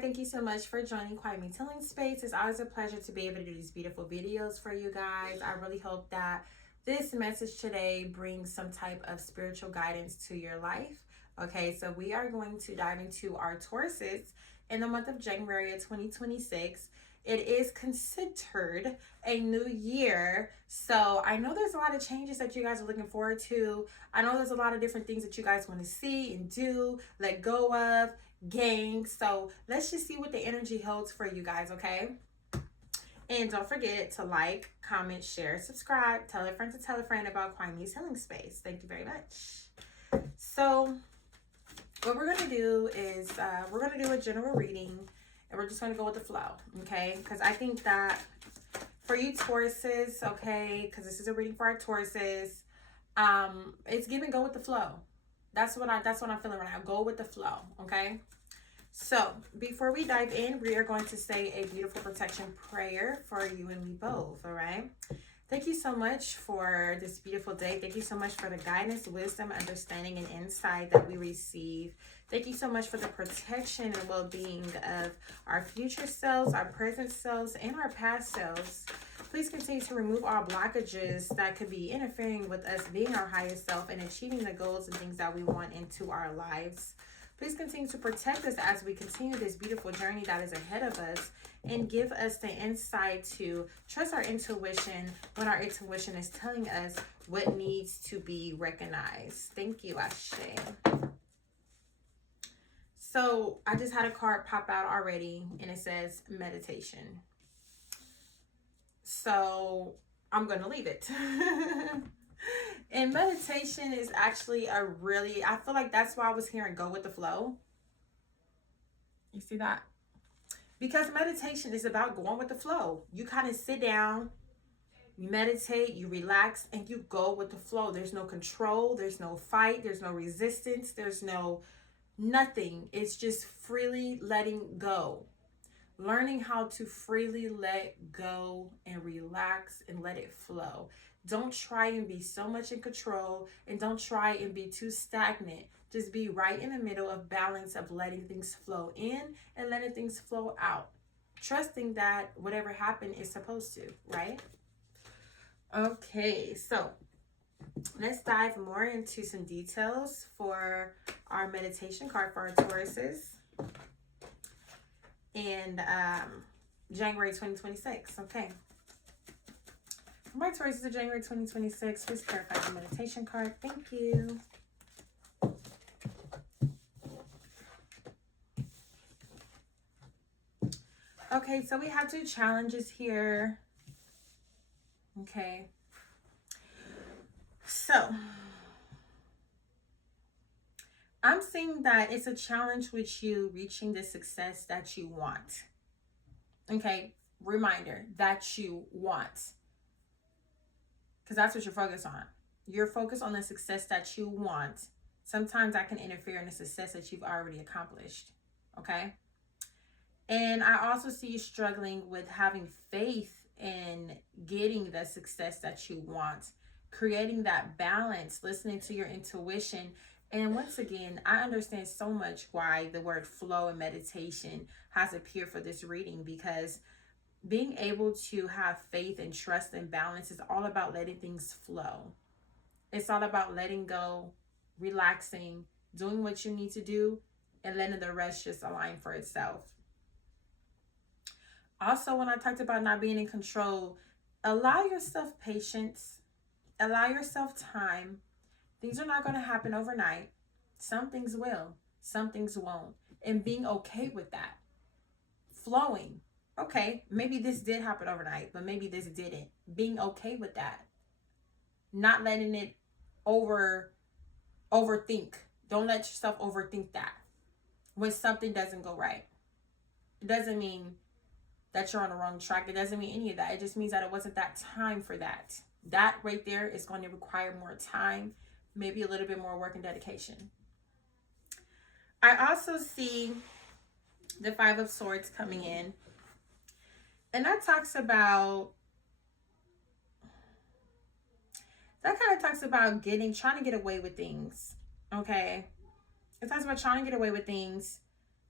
thank you so much for joining Quiet Me Telling Space. It's always a pleasure to be able to do these beautiful videos for you guys. I really hope that this message today brings some type of spiritual guidance to your life. Okay, so we are going to dive into our Tauruses in the month of January of 2026. It is considered a new year, so I know there's a lot of changes that you guys are looking forward to. I know there's a lot of different things that you guys want to see and do, let go of, gang. So let's just see what the energy holds for you guys, okay? And don't forget to like, comment, share, subscribe, tell a friend to tell a friend about Quiet Me Healing Space. Thank you very much. So what we're going to do is we're going to do a general reading, and we're just going to go with the flow, okay? Because I think that for you Tauruses, okay, because this is a reading for our Tauruses, it's giving go with the flow. That's what I'm feeling right now. Go with the flow, okay? So before we dive in, we are going to say a beautiful protection prayer for you and me both, all right? Thank you so much for this beautiful day. Thank you so much for the guidance, wisdom, understanding, and insight that we receive. Thank you so much for the protection and well-being of our future selves, our present selves, and our past selves. Please continue to remove all blockages that could be interfering with us being our highest self and achieving the goals and things that we want into our lives. Please continue to protect us as we continue this beautiful journey that is ahead of us, and give us the insight to trust our intuition when our intuition is telling us what needs to be recognized. Thank you, Ashe. So I just had a card pop out already, and it says meditation. So I'm going to leave it. And meditation is actually I feel like that's why I was hearing go with the flow. You see that? Because meditation is about going with the flow. You kind of sit down, you meditate, you relax, and you go with the flow. There's no control, there's no fight, there's no resistance, there's no nothing. It's just freely letting go. Learning how to freely let go and relax and let it flow. Don't try and be so much in control, and don't try and be too stagnant. Just be right in the middle of balance of letting things flow in and letting things flow out. Trusting that whatever happened is supposed to, right? Okay, so let's dive more into some details for our meditation card for our Tauruses. And January 2026, okay. For my Tauruses of January 2026, please clarify the meditation card. Thank you. Okay, so we have two challenges here. Okay. So I'm seeing that it's a challenge with you reaching the success that you want. Okay, reminder that you want. Because that's what you're focused on. You're focused on the success that you want. Sometimes that can interfere in the success that you've already accomplished. Okay. And I also see you struggling with having faith in getting the success that you want, creating that balance, listening to your intuition. And once again, I understand so much why the word flow and meditation has appeared for this reading, because being able to have faith and trust and balance is all about letting things flow. It's all about letting go, relaxing, doing what you need to do, and letting the rest just align for itself. Also, when I talked about not being in control, allow yourself patience, allow yourself time. Things are not going to happen overnight. Some things will, some things won't. And being okay with that. Flowing. Okay, maybe this did happen overnight, but maybe this didn't. Being okay with that. Not letting it overthink. Don't let yourself overthink that when something doesn't go right. It doesn't mean that you're on the wrong track. It doesn't mean any of that. It just means that it wasn't that time for that. That right there is going to require more time, maybe a little bit more work and dedication. I also see the Five of Swords coming in. And that talks about, trying to get away with things. Okay. It talks about trying to get away with things,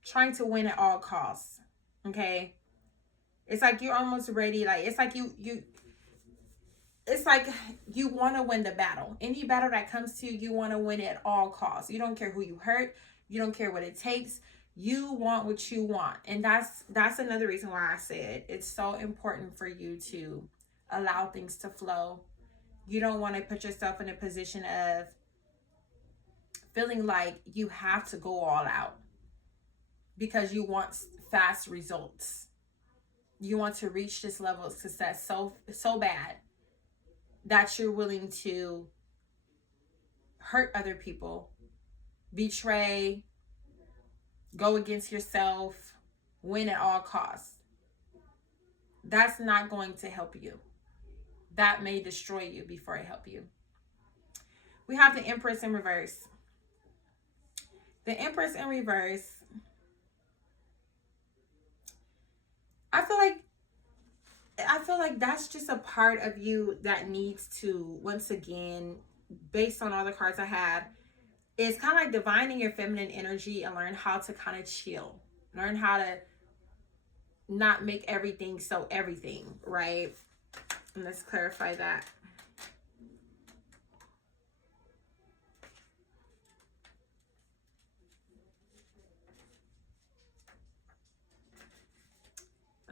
trying to win at all costs. Okay? It's like you're almost ready. Like, it's like it's like you want to win the battle. Any battle that comes to you, you want to win at all costs. You don't care who you hurt. You don't care what it takes. You want what you want. And that's another reason why I said it's so important for you to allow things to flow. You don't want to put yourself in a position of feeling like you have to go all out because you want fast results. You want to reach this level of success so bad that you're willing to hurt other people, betray, go against yourself, win at all costs. That's not going to help you. That may destroy you before it help you. We have the Empress in reverse. The Empress in reverse, I feel like that's just a part of you that needs to, once again, based on all the cards I had, is kind of like divining your feminine energy and learn how to kind of chill. Learn how to not make everything so everything, right? And let's clarify that.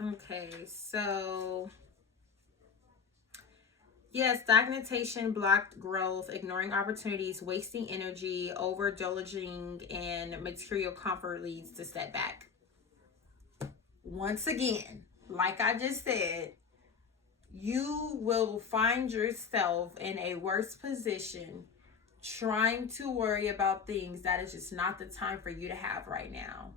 Okay, so yes, stagnation, blocked growth, ignoring opportunities, wasting energy, overindulging in material comfort leads to setback. Once again, like I just said, you will find yourself in a worse position trying to worry about things that is just not the time for you to have right now.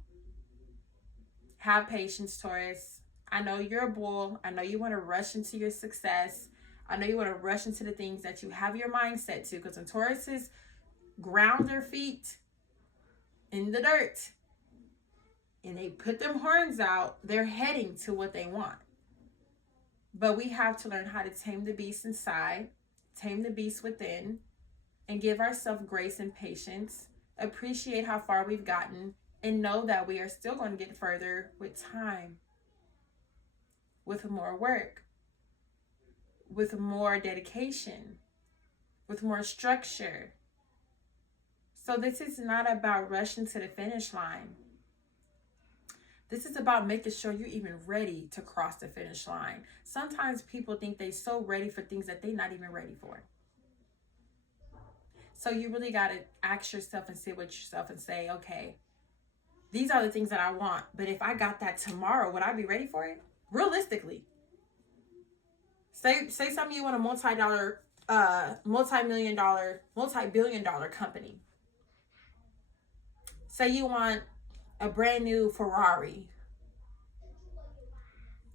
Have patience, Taurus. I know you're a bull. I know you want to rush into your success. I know you want to rush into the things that you have your mindset to, because when Tauruses ground their feet in the dirt and they put them horns out, they're heading to what they want. But we have to learn how to tame the beast inside, tame the beast within, and give ourselves grace and patience, appreciate how far we've gotten, and know that we are still going to get further with time, with more work, with more dedication, with more structure. So this is not about rushing to the finish line. This is about making sure you're even ready to cross the finish line. Sometimes people think they're so ready for things that they're not even ready for. So you really got to ask yourself and sit with yourself and say, okay, these are the things that I want, but if I got that tomorrow, would I be ready for it? Realistically. Say something, you want a multi-billion dollar company. Say you want a brand new Ferrari.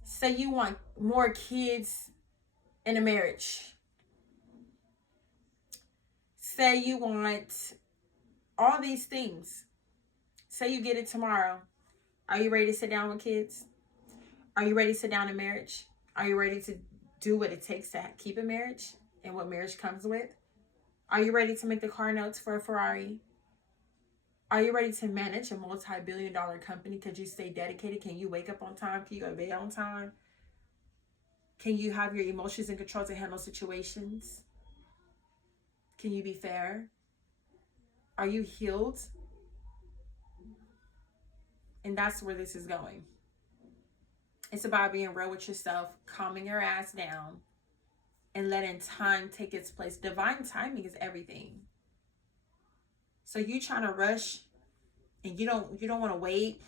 Say you want more kids in a marriage. Say you want all these things. Say you get it tomorrow. Are you ready to sit down with kids? Are you ready to sit down in marriage? Are you ready to do what it takes to keep a marriage and what marriage comes with? Are you ready to make the car notes for a Ferrari? Are you ready to manage a multi-billion dollar company? Could you stay dedicated? Can you wake up on time? Can you go to bed on time? Can you have your emotions in control to handle situations? Can you be fair? Are you healed? And that's where this is going. It's about being real with yourself, calming your ass down, and letting time take its place. Divine timing is everything. So you trying to rush and you don't want to wait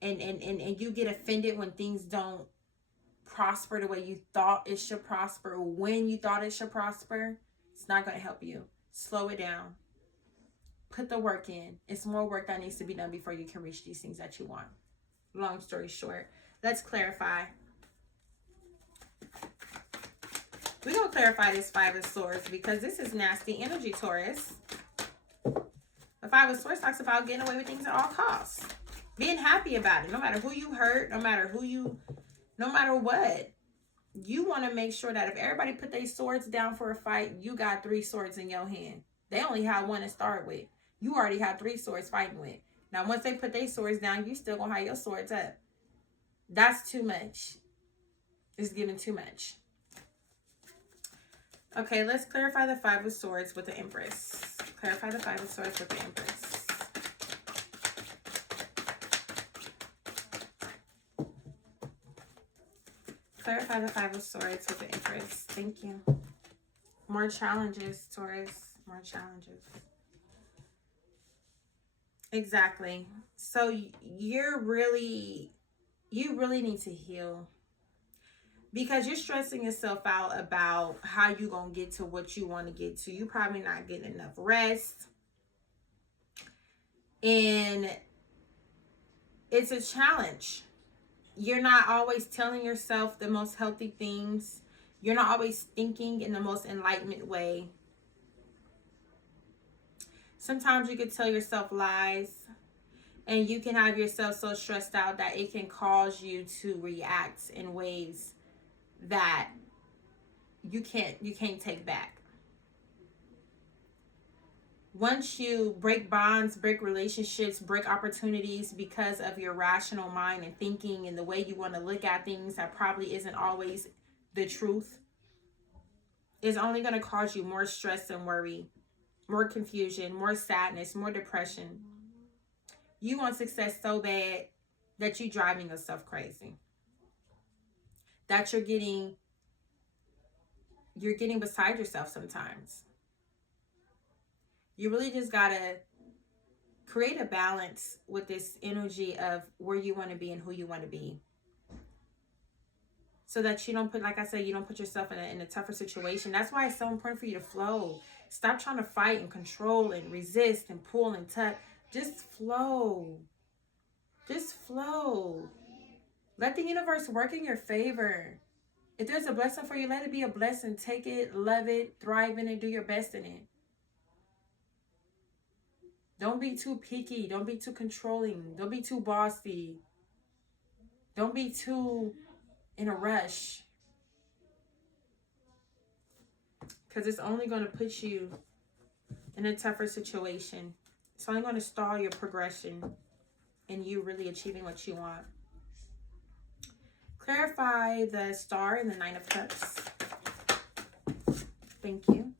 and you get offended when things don't prosper the way you thought it should prosper, or when you thought it should prosper. It's not going to help you. Slow it down. Put the work in. It's more work that needs to be done before you can reach these things that you want. Long story short, let's clarify. We're going to clarify this Five of Swords because this is nasty energy, Taurus. The Five of Swords talks about getting away with things at all costs. Being happy about it. No matter who you hurt, no matter what. You want to make sure that if everybody put their swords down for a fight, you got 3 swords in your hand. They only have one to start with. You already have 3 swords fighting with. Now, once they put their swords down, you still gonna have your swords up. That's too much. It's giving too much. Okay, let's clarify the Five of Swords with the Empress. Clarify the Five of Swords with the Empress. Clarify the Five of Swords with the Empress. Thank you. More challenges, Taurus. More challenges. Exactly. So you really need to heal. Because you're stressing yourself out about how you're going to get to what you want to get to. You're probably not getting enough rest. And it's a challenge. You're not always telling yourself the most healthy things. You're not always thinking in the most enlightenment way. Sometimes you could tell yourself lies. And you can have yourself so stressed out that it can cause you to react in ways that you can't take back. Once you break bonds, break relationships, break opportunities because of your rational mind and thinking and the way you want to look at things that probably isn't always the truth, is only going to cause you more stress and worry, more confusion, more sadness, more depression. You want success so bad that you're driving yourself crazy. That you're getting beside yourself sometimes. You really just gotta create a balance with this energy of where you want to be and who you want to be. So that you don't put, like I said, you don't put yourself in a tougher situation. That's why it's so important for you to flow. Stop trying to fight and control and resist and pull and tug. Just flow. Just flow. Let the universe work in your favor. If there's a blessing for you, let it be a blessing. Take it, love it, thrive in it, do your best in it. Don't be too picky. Don't be too controlling. Don't be too bossy. Don't be too in a rush. Because it's only going to put you in a tougher situation. It's only going to stall your progression and you really achieving what you want. Clarify the Star and the Nine of Cups. Thank you.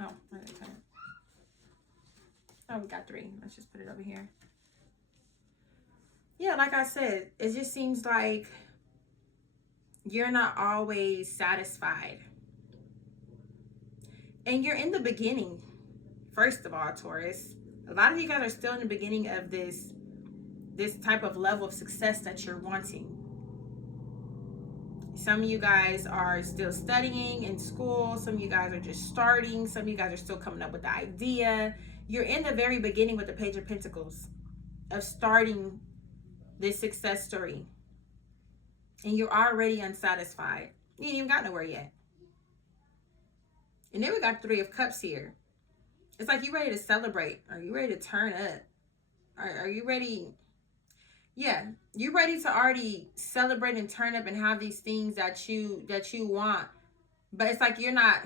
Oh, where did it come? Oh, we got 3. Let's just put it over here. Yeah, like I said, it just seems like you're not always satisfied. And you're in the beginning. First of all, Taurus, a lot of you guys are still in the beginning of this type of level of success that you're wanting. Some of you guys are still studying in school. Some of you guys are just starting. Some of you guys are still coming up with the idea. You're in the very beginning with the Page of Pentacles of starting this success story. And you're already unsatisfied. You ain't even got nowhere yet. And then we got 3 of Cups here. It's like you're ready to celebrate. Are you ready to turn up? Are you ready? Yeah, you're ready to already celebrate and turn up and have these things that you want. But it's like you're not.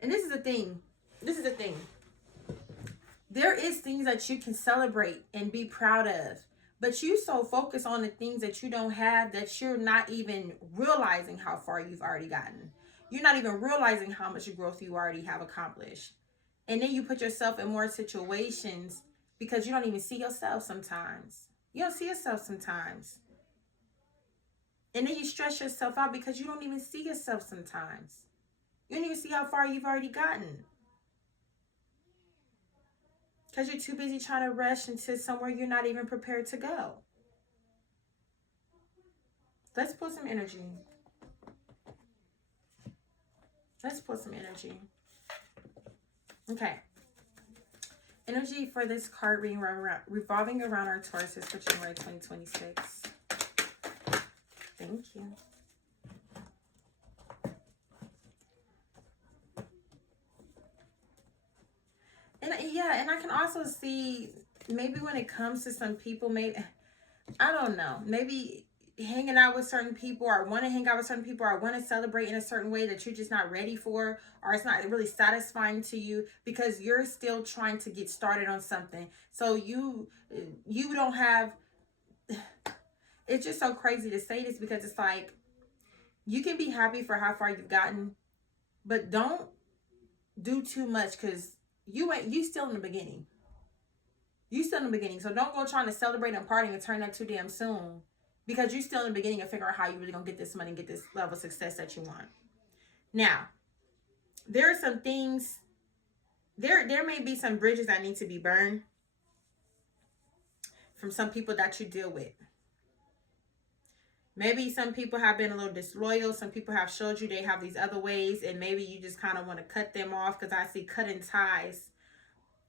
And this is the thing. This is the thing. There is things that you can celebrate and be proud of. But you so focused on the things that you don't have that you're not even realizing how far you've already gotten. You're not even realizing how much growth you already have accomplished. And then you put yourself in more situations because you don't even see yourself sometimes. You don't see yourself sometimes. And then you stress yourself out because you don't even see yourself sometimes. You don't even see how far you've already gotten. Because you're too busy trying to rush into somewhere you're not even prepared to go. Let's pull some energy. Let's pull some energy. Okay. Energy for this card reading revolving around our Tauruses for January 2026. Thank you. And I can also see maybe when it comes to some people, maybe, I don't know, maybe hanging out with certain people, or want to hang out with certain people, or want to celebrate in a certain way that you're just not ready for, or it's not really satisfying to you because you're still trying to get started on something. So you don't have, it's just so crazy to say this because it's like, you can be happy for how far you've gotten, but don't do too much because you still in the beginning. You still in the beginning. So don't go trying to celebrate and party and turn up too damn soon, because you're still in the beginning of figuring out how you really gonna get this money and get this level of success that you want. Now, there are some things, there may be some bridges that need to be burned from some people that you deal with. Maybe some people have been a little disloyal. Some people have showed you they have these other ways, and maybe you just kind of want to cut them off, because I see cutting ties,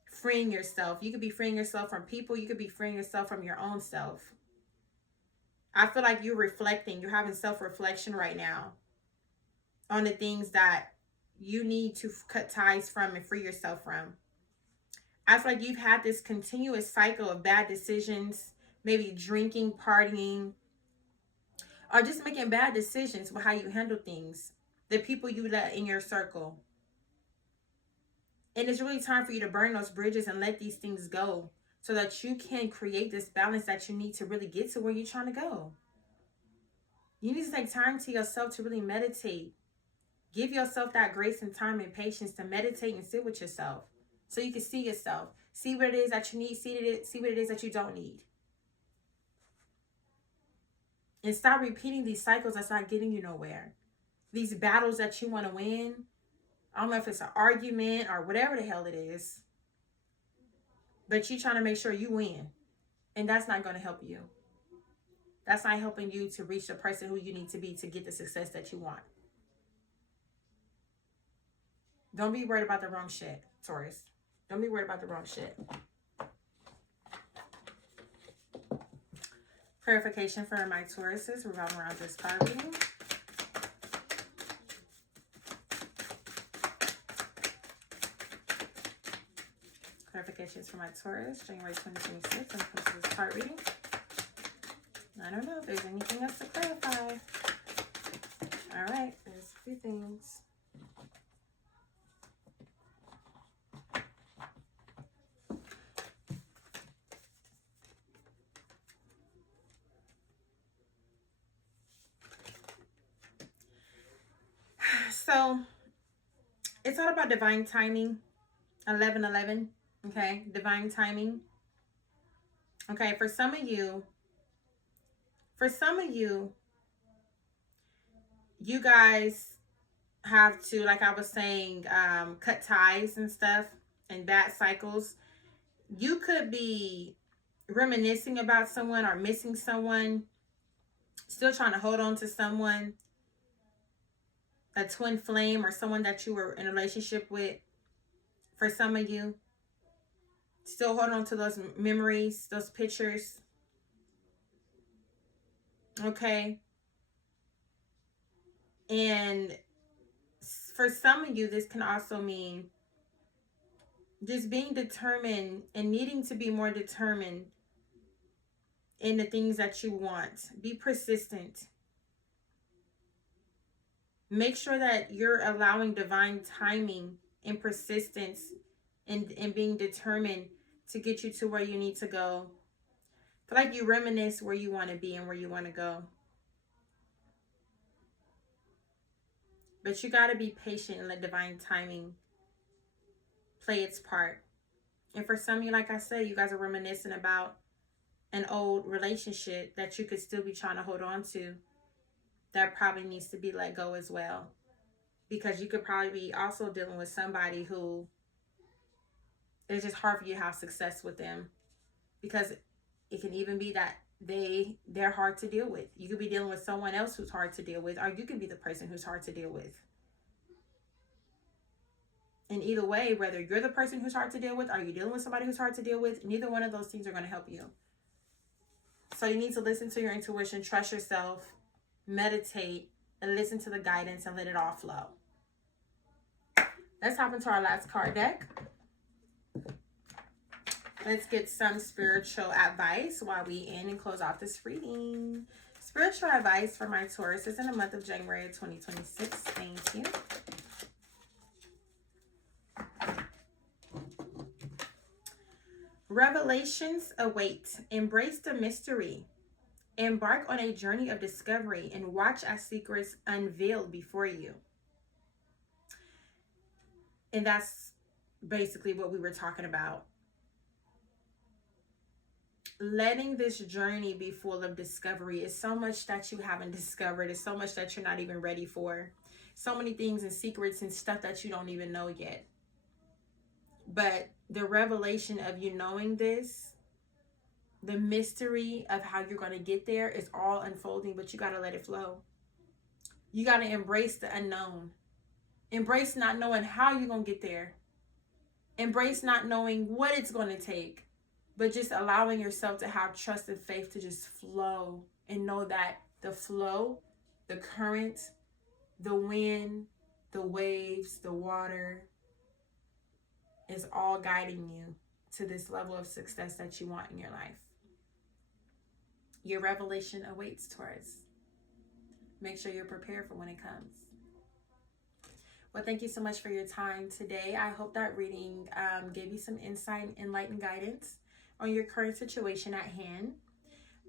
freeing yourself. You could be freeing yourself from people. You could be freeing yourself from your own self. I feel like you're reflecting. You're having self-reflection right now on the things that you need to cut ties from and free yourself from. I feel like you've had this continuous cycle of bad decisions, maybe drinking, partying, or just making bad decisions with how you handle things, the people you let in your circle. And it's really time for you to burn those bridges and let these things go, so that you can create this balance that you need to really get to where you're trying to go. You need to take time to yourself to really meditate. Give yourself that grace and time and patience to meditate and sit with yourself, so you can see yourself. See what it is that you need. See what it is that you don't need. And stop repeating these cycles that's not getting you nowhere. These battles that you want to win. I don't know if it's an argument or whatever the hell it is, but you're trying to make sure you win. And that's not going to help you. That's not helping you to reach the person who you need to be to get the success that you want. Don't be worried about the wrong shit, Taurus. Don't be worried about the wrong shit. Clarification for my Tauruses revolving around this card reading. Clarifications for my Taurus, January 2026, when it comes to this card reading. I don't know if there's anything else to clarify. All right, there's a few things. So, it's all about divine timing. 11-11. Okay, divine timing. Okay, for some of you, you guys have to, like I was saying, cut ties and stuff and bad cycles. You could be reminiscing about someone or missing someone, still trying to hold on to someone, a twin flame or someone that you were in a relationship with. For some of you, still holding on to those memories, those pictures. Okay. And for some of you, this can also mean just being determined and needing to be more determined in the things that you want. Be persistent. Make sure that you're allowing divine timing and persistence and being determined to get you to where you need to go. Feel like you reminisce where you want to be and where you want to go. But you got to be patient and let divine timing play its part. And for some of you, like I said, you guys are reminiscing about an old relationship that you could still be trying to hold on to. That probably needs to be let go as well. Because you could probably be also dealing with somebody who it's just hard for you to have success with them. Because it can even be that they're hard to deal with. You could be dealing with someone else who's hard to deal with, or you can be the person who's hard to deal with. And either way, whether you're the person who's hard to deal with or you're dealing with somebody who's hard to deal with, neither one of those things are going to help you. So you need to listen to your intuition, trust yourself, meditate, and listen to the guidance and let it all flow. Let's hop into our last card deck. Let's get some spiritual advice while we end and close off this reading. Spiritual advice for my Taurus is in the month of January 2026. Thank you. Revelations await. Embrace the mystery. Embark on a journey of discovery and watch as secrets unveiled before you. And that's basically what we were talking about. Letting this journey be full of discovery. Is so much that you haven't discovered. It's so much that you're not even ready for. So many things and secrets and stuff that you don't even know yet. But the revelation of you knowing this, the mystery of how you're going to get there is all unfolding, but you got to let it flow. You got to embrace the unknown. Embrace not knowing how you're going to get there. Embrace not knowing what it's going to take, but just allowing yourself to have trust and faith to just flow and know that the flow, the current, the wind, the waves, the water is all guiding you to this level of success that you want in your life. Your revelation awaits, Taurus. Make sure you're prepared for when it comes. Well, thank you so much for your time today. I hope that reading gave you some insight, enlightened guidance on your current situation at hand.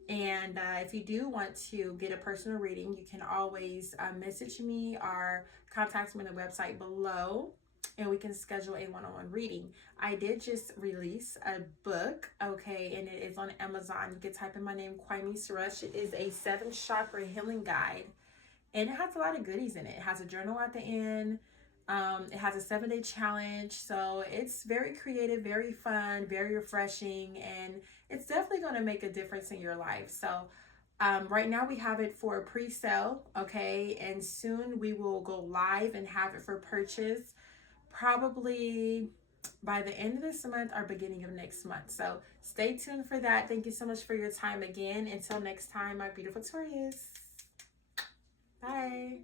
And if you do want to get a personal reading, you can always message me or contact me on the website below, and we can schedule a one-on-one reading. I did just release a book, okay, and it is on Amazon. You can type in my name, Kwame Rush. It is a 7-chakra healing guide, and it has a lot of goodies in it. It has a journal at the end. It has a 7-day challenge, so it's very creative, very fun, very refreshing, and it's definitely going to make a difference in your life. So right now we have it for pre-sale, okay, and soon we will go live and have it for purchase, probably by the end of this month or beginning of next month. So stay tuned for that. Thank you so much for your time again. Until next time, my beautiful Taurus. Bye.